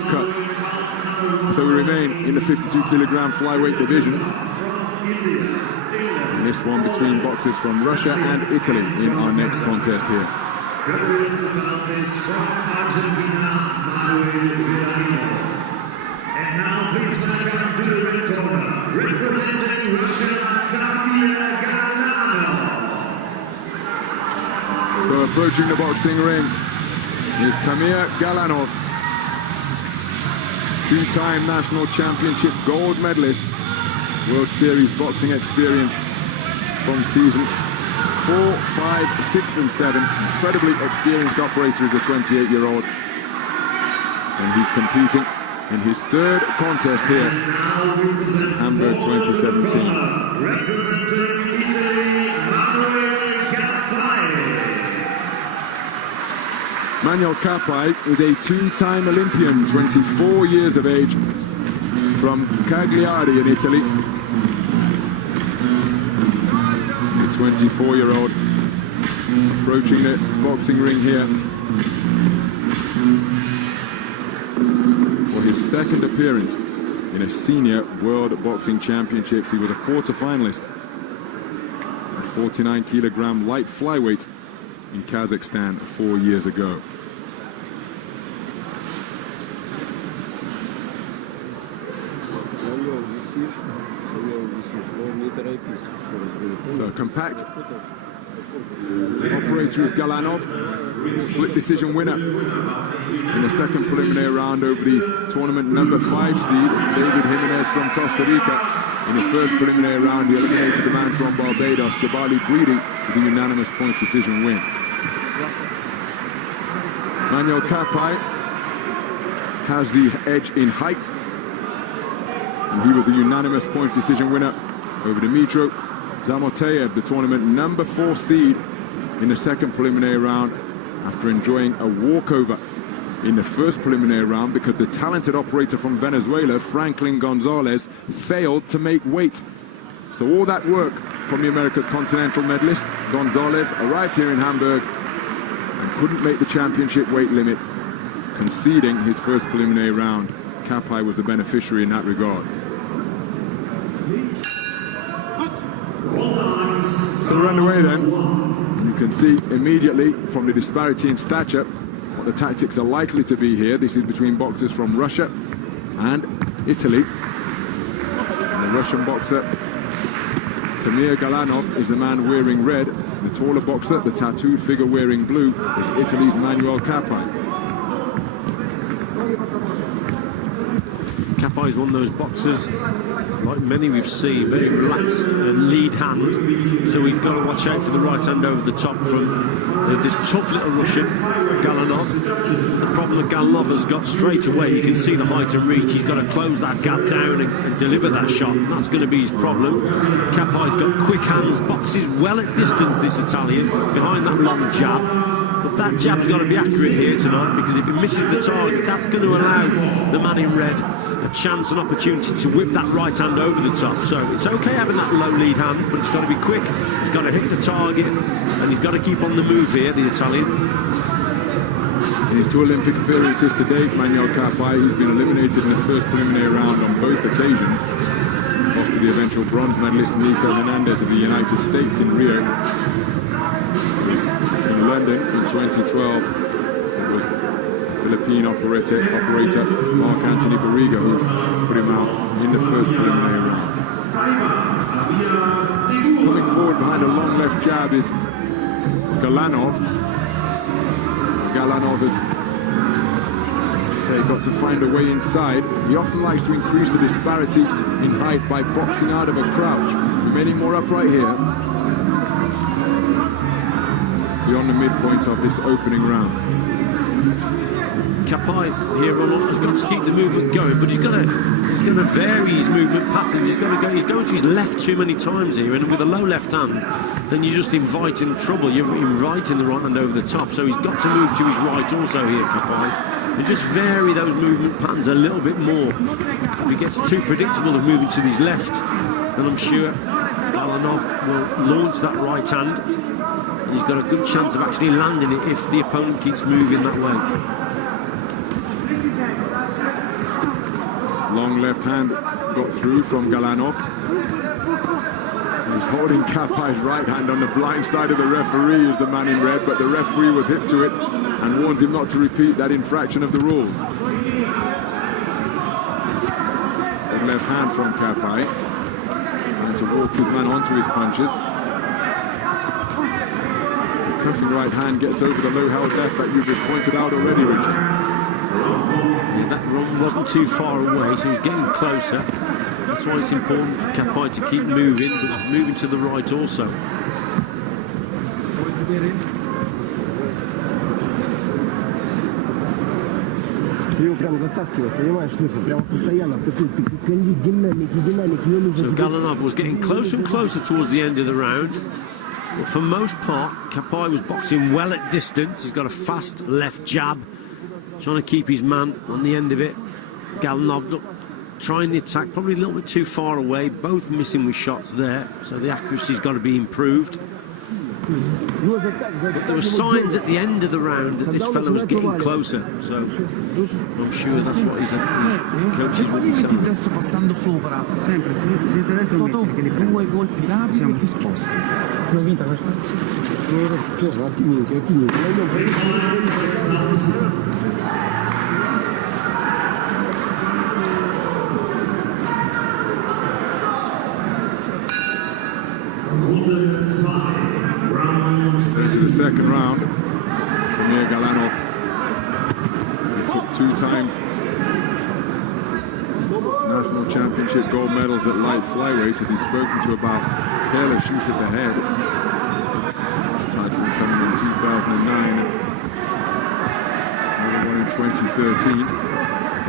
the cut. So we remain in the 52-kilogram flyweight division. And this one between boxers from Russia and Italy in our next contest here. And now please welcome to the ring corner, representing Russia, Tamir Galanov. So approaching the boxing ring is Tamir Galanov, two-time national championship gold medalist, World Series boxing experience from season 4, 5, 6, and 7. Incredibly experienced operator as a 28-year-old. And he's competing in his third contest here in Hamburg 2017. Representing Italy, Manуэль Каппаи. Manuэля Kappai is a two-time Olympian, 24 years of age, from Cagliari in Italy. The 24-year-old approaching the boxing ring here for his second appearance in a senior World Boxing Championships. He was a quarter-finalist at 49-kilogram light flyweight in Kazakhstan 4 years ago. So compact operator is Galanov, split decision winner in the second preliminary round over the tournament number 5 seed, David Jimenez from Costa Rica. In the first preliminary round, he eliminated the man from Barbados, Jabali Guidi, with a unanimous points decision win. Manuэля Kappai has the edge in height, and he was a unanimous points decision winner over Dmitro Zamoteyev, the tournament number 4 seed, in the second preliminary round after enjoying a walkover in the first preliminary round because the talented operator from Venezuela, Franklin Gonzalez, failed to make weight. So all that work from the America's Continental medalist, Gonzalez, arrived here in Hamburg and couldn't make the championship weight limit, conceding his first preliminary round. Kappai was the beneficiary in that regard. So we're underway then. You can see immediately from the disparity in stature what the tactics are likely to be here. This is between boxers from Russia and Italy. And the Russian boxer Tamir Galanov is the man wearing red. The taller boxer, the tattooed figure wearing blue, is Italy's Manuэля Kappai. Kappai is one of those boxers, like many we've seen, very relaxed lead hand, so we've got to watch out for the right hand over the top from this tough little Russian, Galanov. The problem that Galanov has got straight away, you can see the height and reach, he's got to close that gap down and deliver that shot, and that's going to be his problem. Kappai's got quick hands, boxes well at distance, this Italian, behind that long jab. But that jab's got to be accurate here tonight, because if he misses the target, that's going to allow the man in red a chance, an opportunity to whip that right hand over the top. So it's okay having that low lead hand, but it's got to be quick, it's got to hit the target, and he's got to keep on the move here, the Italian. In his 2 Olympic appearances to date, Manuэля Kappai, he's been eliminated in the first preliminary round on both occasions. Lost to the eventual bronze medalist Nico Hernandez of the United States in Rio. In London in 2012, it was Philippine operator Mark Anthony Barriga who put him out in the first preliminary round. Coming forward behind a long left jab is Galanov. Galanov has got to find a way inside. He often likes to increase the disparity in height by boxing out of a crouch. Many more upright here. Beyond the midpoint of this opening round. Kappai here has got to keep the movement going, but he's got to vary his movement patterns. He's going to his left too many times here, and with a low left hand, then you're just inviting trouble. You're inviting the right hand over the top, so he's got to move to his right also here, Kappai, and just vary those movement patterns a little bit more. If he gets too predictable of moving to his left, then I'm sure Galanov will launch that right hand, and he's got a good chance of actually landing it if the opponent keeps moving that way. Long left hand got through from Galanov. He's holding Kappai's right hand on the blind side of the referee, is the man in red, but the referee was hip to it and warns him not to repeat that infraction of the rules. Good left hand from Kappai, trying to walk his man onto his punches. The cuffing right hand gets over the low held left that you've pointed out already, Richard. Yeah, that run wasn't too far away, so he's getting closer. That's why it's important for Kappai to keep moving, but moving to the right also. So Galanov was getting closer and closer towards the end of the round. But for most part, Kappai was boxing well at distance. He's got a fast left jab, trying to keep his man on the end of it. Galanov trying the attack, probably a little bit too far away, both missing with shots there, so the accuracy's got to be improved. But there were signs at the end of the round that this fellow was getting closer, so I'm sure that's what his coaches would be saying. This is the second round. Tamir Galanov took 2 times national championship gold medals at light flyweight, as he's spoken to about careless shoots at the head. His title was coming in 2009, another one in 2013.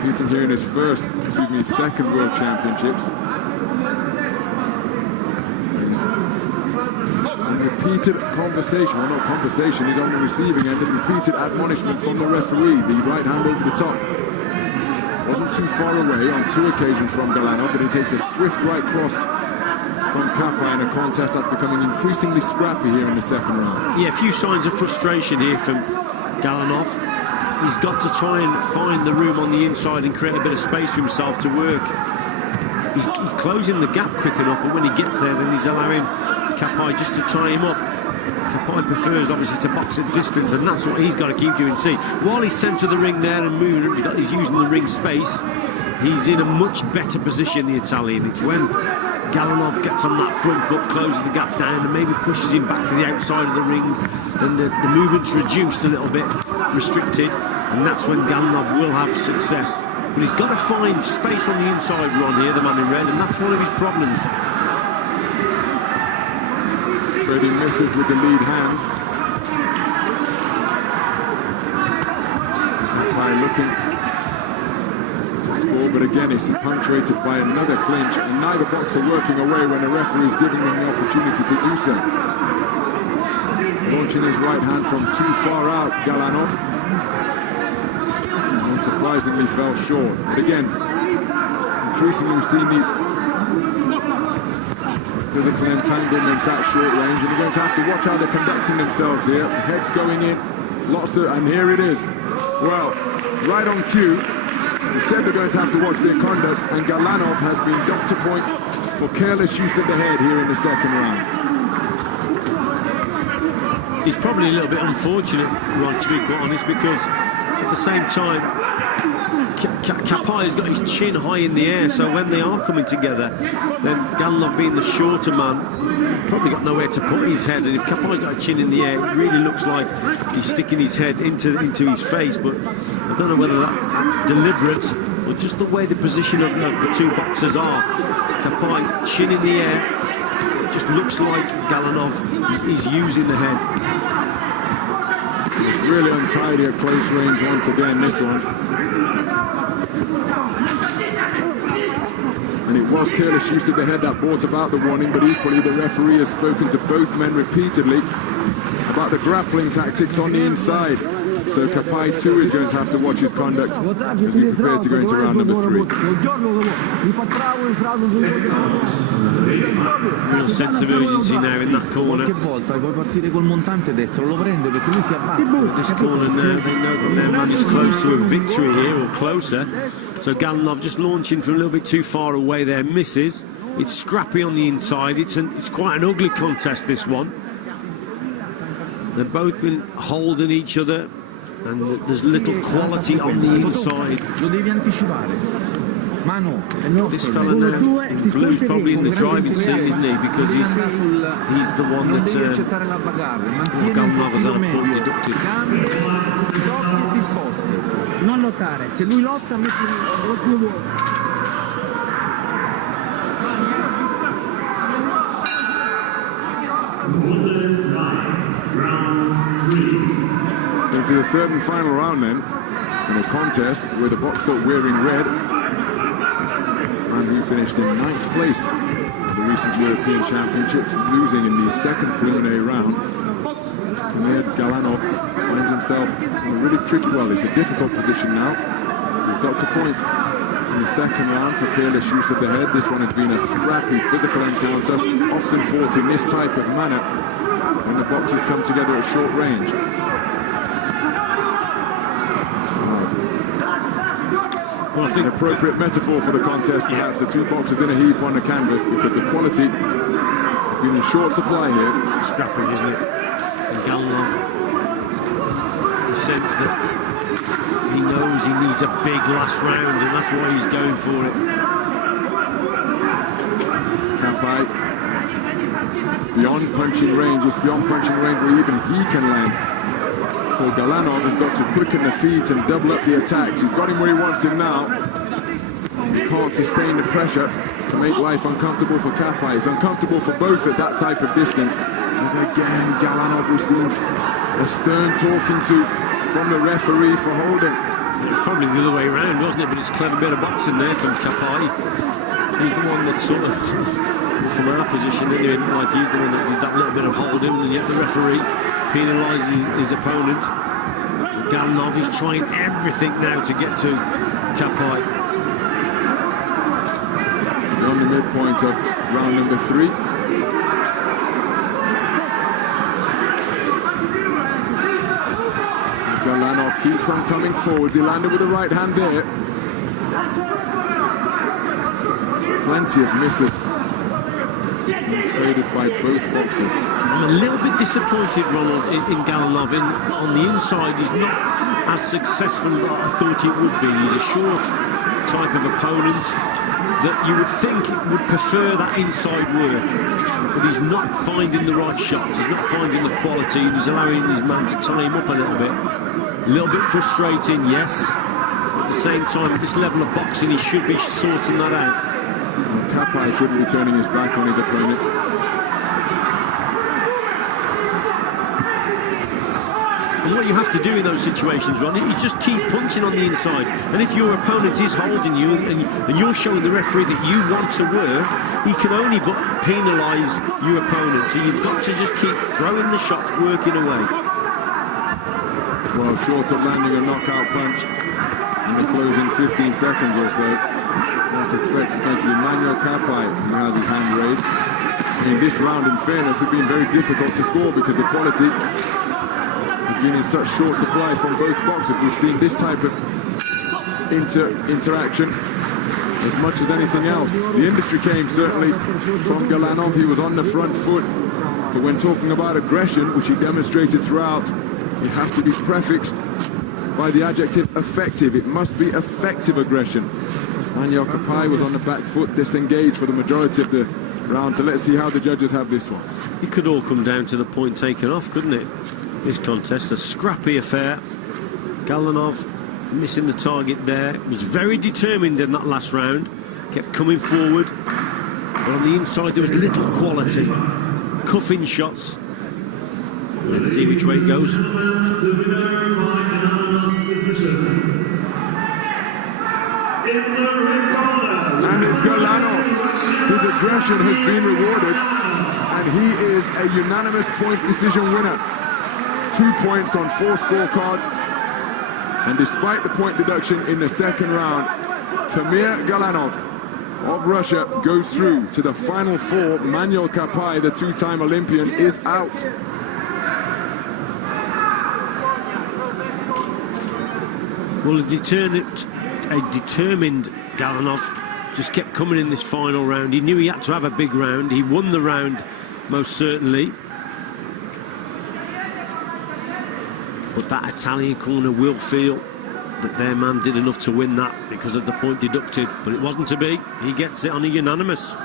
Competing here in his second world championships. Repeated conversation, well, not conversation, he's on the receiving end, and repeated admonishment from the referee, the right hand over the top. Wasn't too far away on 2 occasions from Galanov, but he takes a swift right cross from Kappai in a contest that's becoming increasingly scrappy here in the second round. Yeah, a few signs of frustration here from Galanov. He's got to try and find the room on the inside and create a bit of space for himself to work. He's closing the gap quick enough, but when he gets there, then he's allowing Kappai just to tie him up. Kappai prefers obviously to box at distance, and that's what he's got to keep doing. See, while he's centre the ring there and moving, he's using the ring space, he's in a much better position, the Italian. It's when Galanov gets on that front foot, closes the gap down, and maybe pushes him back to the outside of the ring, then the movement's reduced a little bit, restricted, and that's when Galanov will have success. But he's got to find space on the inside, Ron, here, the man in red, and that's one of his problems. Freddie misses with the lead hands. Kappai looking to score, but again it's punctuated by another clinch, and neither boxer working away when the referee is giving them the opportunity to do so. Launching his right hand from too far out, Galanov. Unsurprisingly fell short. But again, increasingly we've seen these physical entanglements at short range, and you're going to have to watch how they're conducting themselves here. Heads going in, and here it is. Well, right on cue. Instead, they're going to have to watch their conduct, and Galanov has been docked a point for careless use of the head here in the second round. He's probably a little bit unfortunate, Ron, to be quite honest, because at the same time, Kappai has got his chin high in the air, so when they are coming together, then Galanov, being the shorter man, probably got nowhere to put his head, and if Kappai's got a chin in the air, it really looks like he's sticking his head into his face. But I don't know whether that's deliberate or just the way the position of the 2 boxers are. Kappai, chin in the air, it just looks like Galanov is using the head. It's really untidy at close range once again, this one. And it was careless use of the head that brought about the warning, but equally the referee has spoken to both men repeatedly about the grappling tactics on the inside. So Kappai too is going to have to watch his conduct as we prepare to go into round number 3. Real sense of urgency now in that corner. This corner now, they know that their man is close to a victory here, or closer. So Galanov just launching from a little bit too far away there, misses. It's scrappy on the inside. It's quite an ugly contest, this one. They've both been holding each other, and there's little quality on the inside. This fella now in blue's probably in the driving seat, isn't he? Because he's the one that Galanov has had a point deducted. Non lottare, se lui lotta metti più vuoi. Into the third and final round then, in a contest with a boxer wearing red, and who finished in 9th place at the recent European Championships, losing in the second preliminary round. Tamir Gallanov finds himself in a really tricky, well, it's a difficult position now. He's got to point in the second round for careless use of the head. This one has been a scrappy physical encounter, often fought in this type of manner when the boxers come together at short range. Well, I think an appropriate metaphor for the contest, perhaps, the two boxers in a heap on the canvas, because the quality has been in short supply here. Scrappy, isn't it? And Galanov, the sense that he knows he needs a big last round, and that's why he's going for it. Kappai, beyond punching range, it's beyond punching range where even he can land. So Galanov has got to quicken the feet and double up the attacks. He's got him where he wants him now. He can't sustain the pressure to make life uncomfortable for Kappai. It's uncomfortable for both at that type of distance. As again, Galanov received a stern talking to from the referee for holding. It was probably the other way around, wasn't it? But it's a clever bit of boxing there from Kappai. He's the one that sort of, from our position, he's the one that did that little bit of holding, and yet the referee penalises his opponent. Galanov is trying everything now to get to Kappai. On the midpoint of round number 3. Galanov keeps on coming forward. He landed with the right hand there. Plenty of misses traded by both boxers. I'm a little bit disappointed, Ronald, in Galanov. On the inside, he's not as successful as I thought he would be. He's a short type of opponent that you would think would prefer that inside work, but he's not finding the right shots. He's not finding the quality, and he's allowing his man to tie him up a little bit. A little bit frustrating, yes. At the same time, at this level of boxing, he should be sorting that out. Kappai shouldn't be turning his back on his opponent. And what you have to do in those situations, Ron, is just keep punching on the inside. And if your opponent is holding you and you're showing the referee that you want to work, he can only but penalise your opponent. So you've got to just keep throwing the shots, working away. Well, short of landing a knockout punch in the closing 15 seconds or so. That's a threat to Manuэль Kапpai, who has his hand raised. I mean, this round, in fairness, has been very difficult to score because the quality has been in such short supply from both boxers. We've seen this type of interaction as much as anything else. The industry came certainly from Galanov. He was on the front foot. But when talking about aggression, which he demonstrated throughout, it has to be prefixed by the adjective effective. It must be effective aggression. Manuэль Kappaи was on the back foot, disengaged for the majority of the round. So let's see how the judges have this one. It could all come down to the point taken off, couldn't it? This contest, a scrappy affair. Galanov missing the target there. Was very determined in that last round. Kept coming forward. But on the inside, there was little quality. Cuffing shots. Let's see which way it goes. And it's Galanov. His aggression has been rewarded, and he is a unanimous points decision winner. 2 points on 4 scorecards. And despite the point deduction in the second round, Tamir Галанов of Russia goes through to the final four. Manуэль Каппаи, the two-time Olympian, is out. Well, a determined Галанов just kept coming in this final round. He knew he had to have a big round. He won the round, most certainly. But that Italian corner will feel that their man did enough to win that because of the point deducted. But it wasn't to be. He gets it on a unanimous.